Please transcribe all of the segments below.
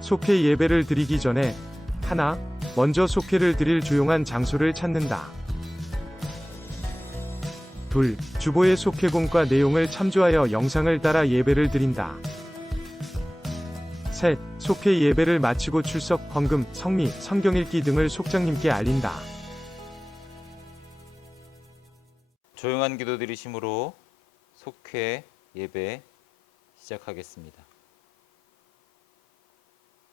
속회 예배를 드리기 전에 하나, 먼저 속회를 드릴 조용한 장소를 찾는다. 둘, 주보의 속회공과 내용을 참조하여 영상을 따라 예배를 드린다. 셋, 속회 예배를 마치고 출석, 헌금, 성미, 성경 읽기 등을 속장님께 알린다. 조용한 기도 드리심으로 속회 예배 시작하겠습니다.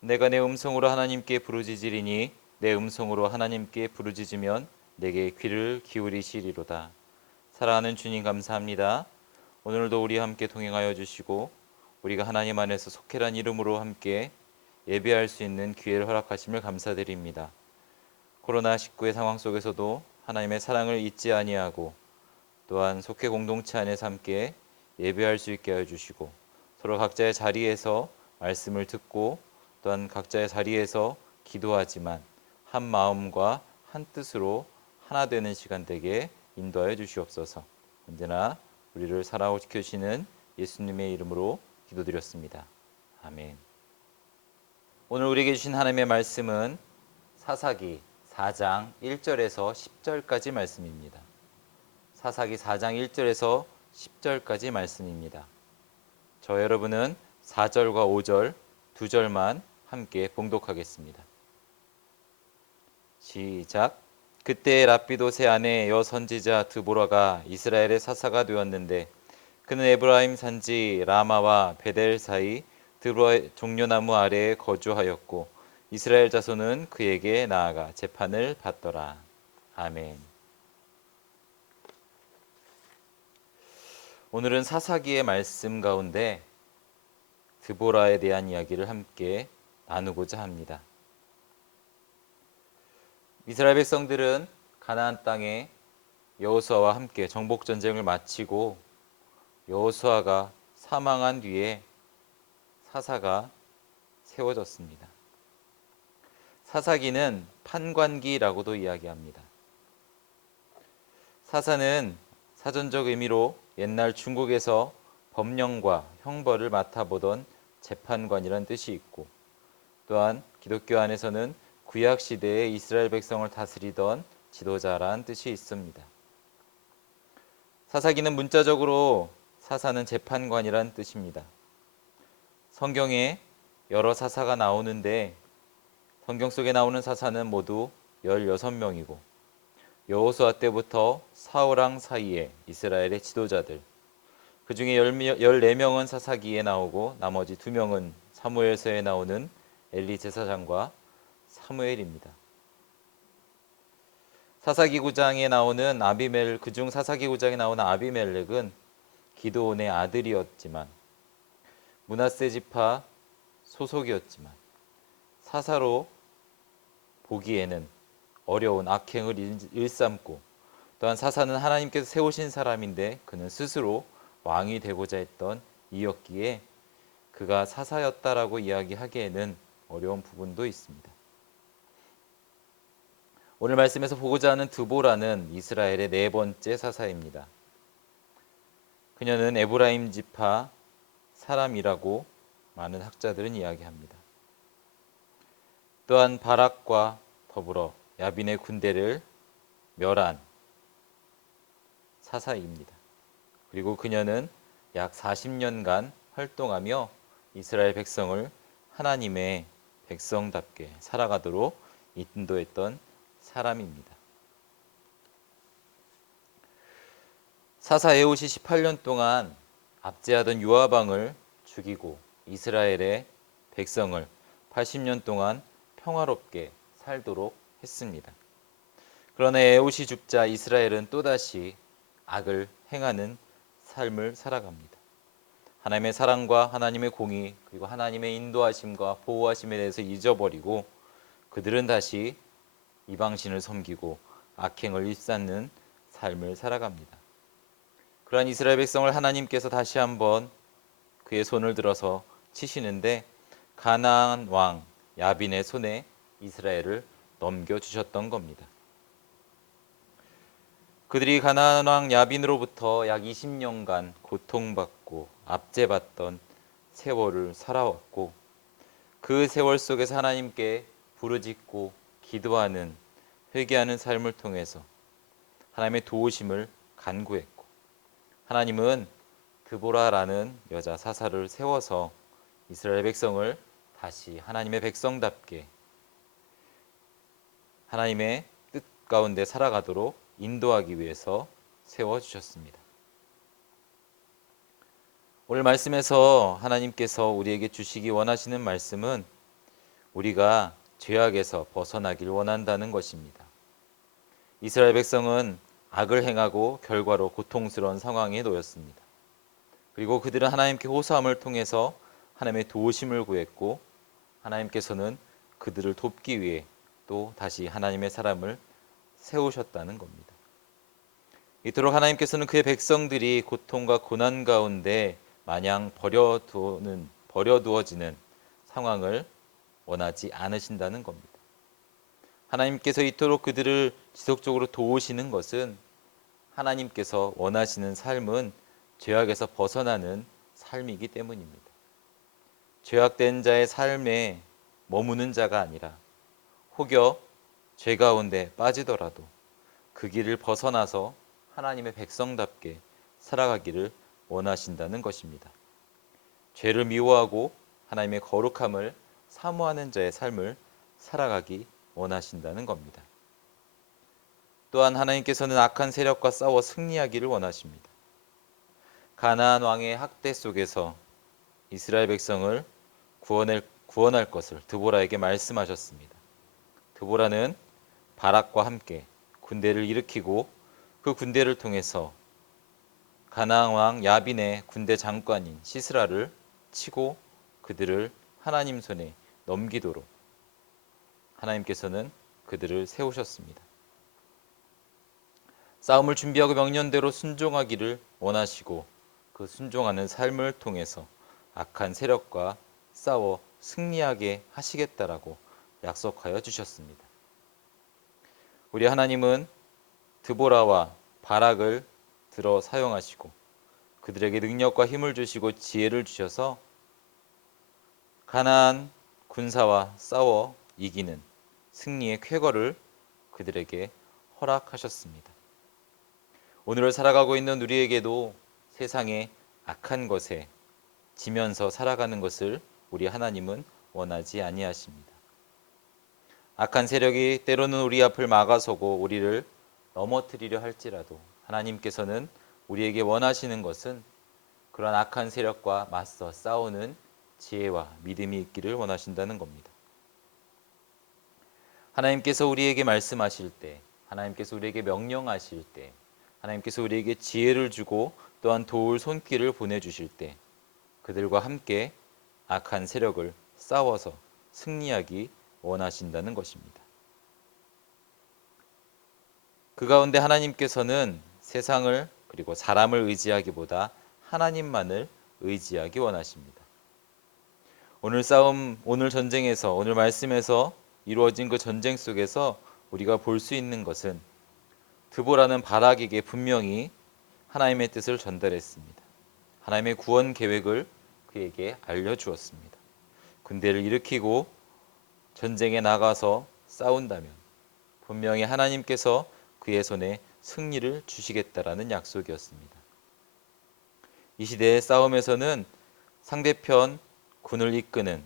내가 내 음성으로 하나님께 부르짖으리니 내 음성으로 하나님께 부르짖으면 내게 귀를 기울이시리로다. 사랑하는 주님 감사합니다. 오늘도 우리와 함께 동행하여 주시고 우리가 하나님 안에서 속회란 이름으로 함께 예배할 수 있는 기회를 허락하심을 감사드립니다. 코로나19의 상황 속에서도 하나님의 사랑을 잊지 아니하고 또한 속회 공동체 안에서 함께 예배할 수 있게 하여 주시고 서로 각자의 자리에서 말씀을 듣고 또한 각자의 자리에서 기도하지만 한 마음과 한 뜻으로 하나 되는 시간 되게 인도하여 주시옵소서. 언제나 우리를 사랑하고 지켜주시는 예수님의 이름으로 기도드렸습니다. 아멘. 오늘 우리에게 주신 하나님의 말씀은 사사기 4장 1절에서 10절까지 말씀입니다. 사사기 4장 1절에서 10절까지 말씀입니다. 저 여러분은 4절과 5절 두 절만 함께 봉독하겠습니다. 시작. 그때 랍비돗의 아내 여선지자 드보라가 이스라엘의 사사가 되었는데 그는 에브라임 산지 라마와 베델 사이 드보라의 종려나무 아래에 거주하였고 이스라엘 자손은 그에게 나아가 재판을 받더라. 아멘. 오늘은 사사기의 말씀 가운데 드보라에 대한 이야기를 함께 나누고자 합니다. 이스라엘 백성들은 가나안 땅에 여호수아와 함께 정복 전쟁을 마치고 여호수아가 사망한 뒤에 사사가 세워졌습니다. 사사기는 판관기라고도 이야기합니다. 사사는 사전적 의미로 옛날 중국에서 법령과 형벌을 맡아보던 재판관이란 뜻이 있고 또한 기독교 안에서는 구약 시대에 이스라엘 백성을 다스리던 지도자라는 뜻이 있습니다. 사사기는 문자적으로 사사는 재판관이란 뜻입니다. 성경에 여러 사사가 나오는데 성경 속에 나오는 사사는 모두 16명이고 여호수아 때부터 사울왕 사이에 이스라엘의 지도자들 그 중에 14명은 사사기에 나오고 나머지 2명은 사무엘서에 나오는 엘리 제사장과 사무엘입니다. 사사기 9장에 나오는 그중 사사기 9장에 나오는 아비멜렉은 기드온의 아들이었지만 므낫세 지파 소속이었지만 사사로 보기에는 어려운 악행을 일삼고 또한 사사는 하나님께서 세우신 사람인데 그는 스스로 왕이 되고자 했던 이였기에 그가 사사였다라고 이야기하기에는 어려운 부분도 있습니다. 오늘 말씀에서 보고자 하는 드보라는 이스라엘의 4번째 사사입니다. 그녀는 에브라임 지파 사람이라고 많은 학자들은 이야기합니다. 또한 바락과 더불어 야빈의 군대를 멸한 사사입니다. 그리고 그녀는 약 40년간 활동하며 이스라엘 백성을 하나님의 백성답게 살아가도록 인도했던 사람입니다. 사사 에훗이 18년 동안 압제하던 요아방을 죽이고 이스라엘의 백성을 80년 동안 평화롭게 살도록 했습니다. 그러나 에훗이 죽자 이스라엘은 또다시 악을 행하는 삶을 살아갑니다. 하나님의 사랑과 하나님의 공의 그리고 하나님의 인도하심과 보호하심에 대해서 잊어버리고 그들은 다시 이방신을 섬기고 악행을 일삼는 삶을 살아갑니다. 그러한 이스라엘 백성을 하나님께서 다시 한번 그의 손을 들어서 치시는데 가나안 왕 야빈의 손에 이스라엘을 넘겨주셨던 겁니다. 그들이 가나안 왕 야빈으로부터 약 20년간 고통받고 압제받던 세월을 살아왔고 그 세월 속에서 하나님께 부르짖고 기도하는 회개하는 삶을 통해서 하나님의 도우심을 간구했고, 하나님은 드보라라는 여자 사사를 세워서 이스라엘 백성을 다시 하나님의 백성답게 하나님의 뜻 가운데 살아가도록 인도하기 위해서 세워주셨습니다. 오늘 말씀에서 하나님께서 우리에게 주시기 원하시는 말씀은 우리가 죄악에서 벗어나길 원한다는 것입니다. 이스라엘 백성은 악을 행하고 결과로 고통스러운 상황에 놓였습니다. 그리고 그들은 하나님께 호소함을 통해서 하나님의 도우심을 구했고, 하나님께서는 그들을 돕기 위해 또 다시 하나님의 사람을 세우셨다는 겁니다. 이토록 하나님께서는 그의 백성들이 고통과 고난 가운데 마냥 버려두어지는 상황을 원하지 않으신다는 겁니다. 하나님께서 이토록 그들을 지속적으로 도우시는 것은 하나님께서 원하시는 삶은 죄악에서 벗어나는 삶이기 때문입니다. 죄악된 자의 삶에 머무는 자가 아니라 혹여 죄 가운데 빠지더라도 그 길을 벗어나서 하나님의 백성답게 살아가기를 원하신다는 것입니다. 죄를 미워하고 하나님의 거룩함을 사모하는 자의 삶을 살아가기 원하신다는 겁니다. 또한 하나님께서는 악한 세력과 싸워 승리하기를 원하십니다. 가나안 왕의 학대 속에서 이스라엘 백성을 구원할 것을 드보라에게 말씀하셨습니다. 드보라는 바락과 함께 군대를 일으키고 그 군대를 통해서 가나안 왕 야빈의 군대 장관인 시스라를 치고 그들을 하나님 손에 넘기도록 하나님께서는 그들을 세우셨습니다. 싸움을 준비하고 명령대로 순종하기를 원하시고 그 순종하는 삶을 통해서 악한 세력과 싸워 승리하게 하시겠다라고 약속하여 주셨습니다. 우리 하나님은 드보라와 바락을 들어 사용하시고 그들에게 능력과 힘을 주시고 지혜를 주셔서 가나안 군사와 싸워 이기는 승리의 쾌거를 그들에게 허락하셨습니다. 오늘을 살아가고 있는 우리에게도 세상의 악한 것에 지면서 살아가는 것을 우리 하나님은 원하지 아니하십니다. 악한 세력이 때로는 우리 앞을 막아서고 우리를 넘어뜨리려 할지라도 하나님께서는 우리에게 원하시는 것은 그런 악한 세력과 맞서 싸우는 지혜와 믿음이 있기를 원하신다는 겁니다. 하나님께서 우리에게 말씀하실 때, 하나님께서 우리에게 명령하실 때, 하나님께서 우리에게 지혜를 주고 또한 도울 손길을 보내주실 때 그들과 함께 악한 세력을 싸워서 승리하기 원하신다는 것입니다. 그 가운데 하나님께서는 세상을 그리고 사람을 의지하기보다 하나님만을 의지하기 원하십니다. 오늘 싸움, 오늘 전쟁에서, 오늘 말씀에서 이루어진 그 전쟁 속에서 우리가 볼 수 있는 것은 드보라는 바락에게 분명히 하나님의 뜻을 전달했습니다. 하나님의 구원 계획을 그에게 알려주었습니다. 군대를 일으키고 전쟁에 나가서 싸운다면 분명히 하나님께서 그의 손에 승리를 주시겠다라는 약속이었습니다. 이 시대의 싸움에서는 상대편 군을 이끄는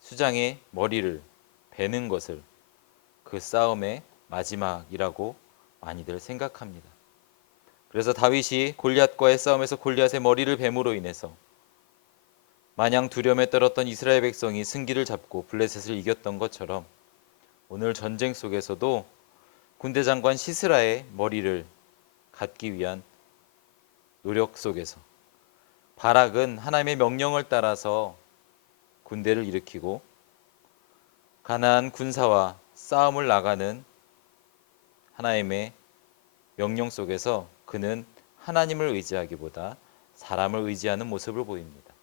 수장의 머리를 베는 것을 그 싸움의 마지막이라고 많이들 생각합니다. 그래서 다윗이 골리앗과의 싸움에서 골리앗의 머리를 뱀으로 인해서 마냥 두려움에 떨었던 이스라엘 백성이 승기를 잡고 블레셋을 이겼던 것처럼 오늘 전쟁 속에서도 군대 장관 시스라의 머리를 갖기 위한 노력 속에서 바락은 하나님의 명령을 따라서 군대를 일으키고 가나안 군사와 싸움을 나가는 하나님의 명령 속에서 그는 하나님을 의지하기보다 사람을 의지하는 모습을 보입니다.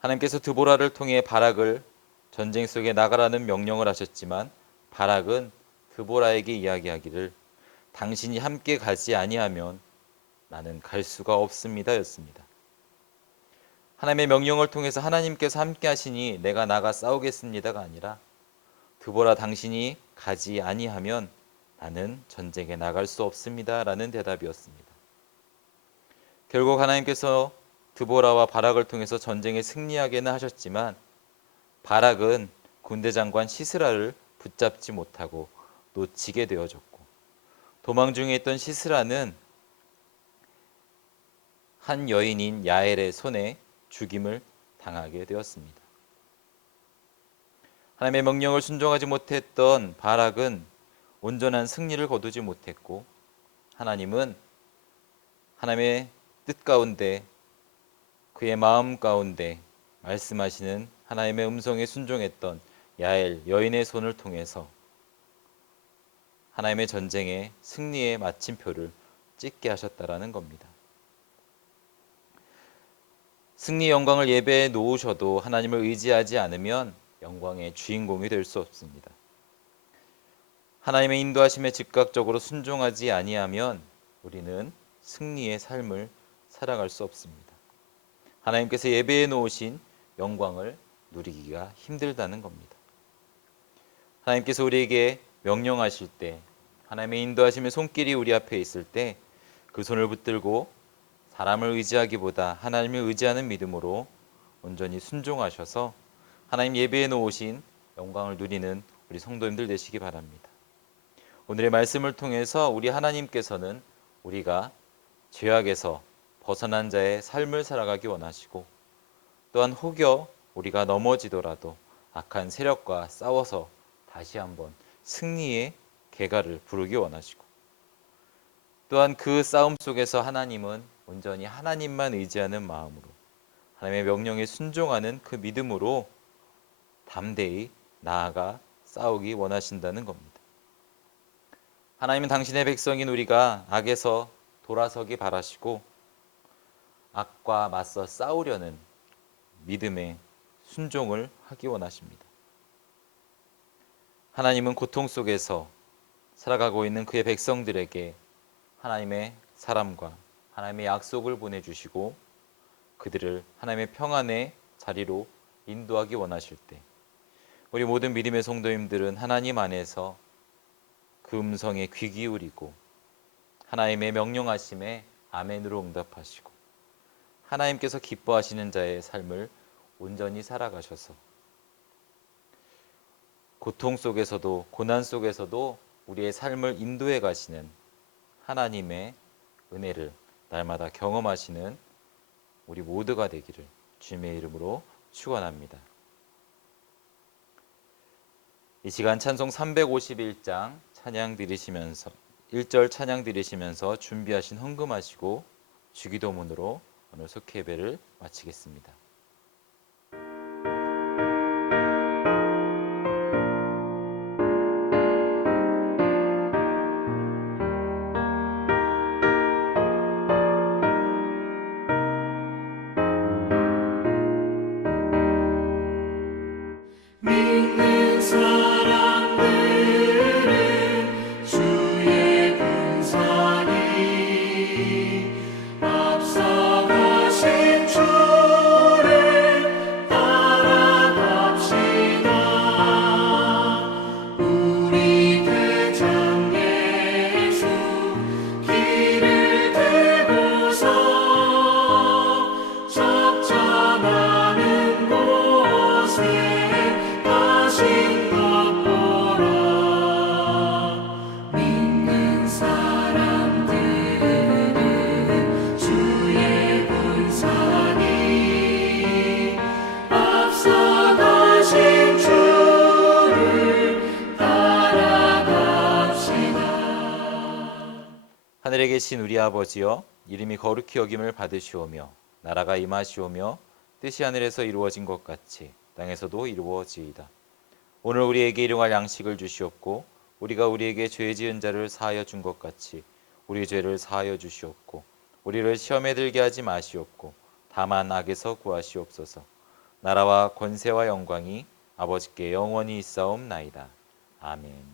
하나님께서 드보라를 통해 바락을 전쟁 속에 나가라는 명령을 하셨지만 바락은 드보라에게 이야기하기를 당신이 함께 가지 아니하면 나는 갈 수가 없습니다 였습니다. 하나님의 명령을 통해서 하나님께서 함께 하시니 내가 나가 싸우겠습니다가 아니라 드보라 당신이 가지 아니하면 나는 전쟁에 나갈 수 없습니다라는 대답이었습니다. 결국 하나님께서 드보라와 바락을 통해서 전쟁에 승리하게는 하셨지만 바락은 군대 장관 시스라를 붙잡지 못하고 놓치게 되어졌고 도망 중에 있던 시스라는 한 여인인 야엘의 손에 죽임을 당하게 되었습니다. 하나님의 명령을 순종하지 못했던 바락은 온전한 승리를 거두지 못했고 하나님은 하나님의 뜻 가운데 그의 마음 가운데 말씀하시는 하나님의 음성에 순종했던 야엘 여인의 손을 통해서 하나님의 전쟁의 승리의 마침표를 찍게 하셨다라는 겁니다. 승리 영광을 예배에 놓으셔도 하나님을 의지하지 않으면 영광의 주인공이 될 수 없습니다. 하나님의 인도하심에 즉각적으로 순종하지 아니하면 우리는 승리의 삶을 살아갈 수 없습니다. 하나님께서 예배에 놓으신 영광을 누리기가 힘들다는 겁니다. 하나님께서 우리에게 명령하실 때 하나님의 인도하심의 손길이 우리 앞에 있을 때 그 손을 붙들고 사람을 의지하기보다 하나님을 의지하는 믿음으로 온전히 순종하셔서 하나님 예배에 놓으신 영광을 누리는 우리 성도님들 되시기 바랍니다. 오늘의 말씀을 통해서 우리 하나님께서는 우리가 죄악에서 벗어난 자의 삶을 살아가기 원하시고 또한 혹여 우리가 넘어지더라도 악한 세력과 싸워서 다시 한번 승리의 계가를 부르기 원하시고 또한 그 싸움 속에서 하나님은 온전히 하나님만 의지하는 마음으로 하나님의 명령에 순종하는 그 믿음으로 담대히 나아가 싸우기 원하신다는 겁니다. 하나님은 당신의 백성인 우리가 악에서 돌아서기 바라시고 악과 맞서 싸우려는 믿음의 순종을 하기 원하십니다. 하나님은 고통 속에서 살아가고 있는 그의 백성들에게 하나님의 사람과 하나님의 약속을 보내주시고 그들을 하나님의 평안의 자리로 인도하기 원하실 때 우리 모든 믿음의 성도님들은 하나님 안에서 그 음성에 귀 기울이고 하나님의 명령하심에 아멘으로 응답하시고 하나님께서 기뻐하시는 자의 삶을 온전히 살아가셔서 고통 속에서도 고난 속에서도 우리의 삶을 인도해 가시는 하나님의 은혜를 날마다 경험하시는 우리 모두가 되기를 주님의 이름으로 축원합니다. 이 시간 찬송 351장 찬양 드리시면서 1절 찬양 드리시면서 준비하신 헌금하시고 주기도문으로 오늘 속회 예배를 마치겠습니다. 믿는 사람들은 주의 군사니 앞서가신 주를 따라갑시다. 우리 대장 예수 길을 들고서 적잖아는 곳에 가신 것 보라. 믿는 사람들은 주의 군사니 앞서가신 주를 따라갑시다. 하늘에 계신 우리 아버지여 이름이 거룩히 여김을 받으시오며 나라가 임하시오며 뜻이 하늘에서 이루어진 것 같이 땅에서도 이루어지이다. 오늘 우리에게 일용할 양식을 주시옵고 우리가 우리에게 죄 지은 자를 사하여 준 것 같이 우리 죄를 사하여 주시옵고 우리를 시험에 들게 하지 마시옵고 다만 악에서 구하시옵소서. 나라와 권세와 영광이 아버지께 영원히 있사옵나이다. 아멘.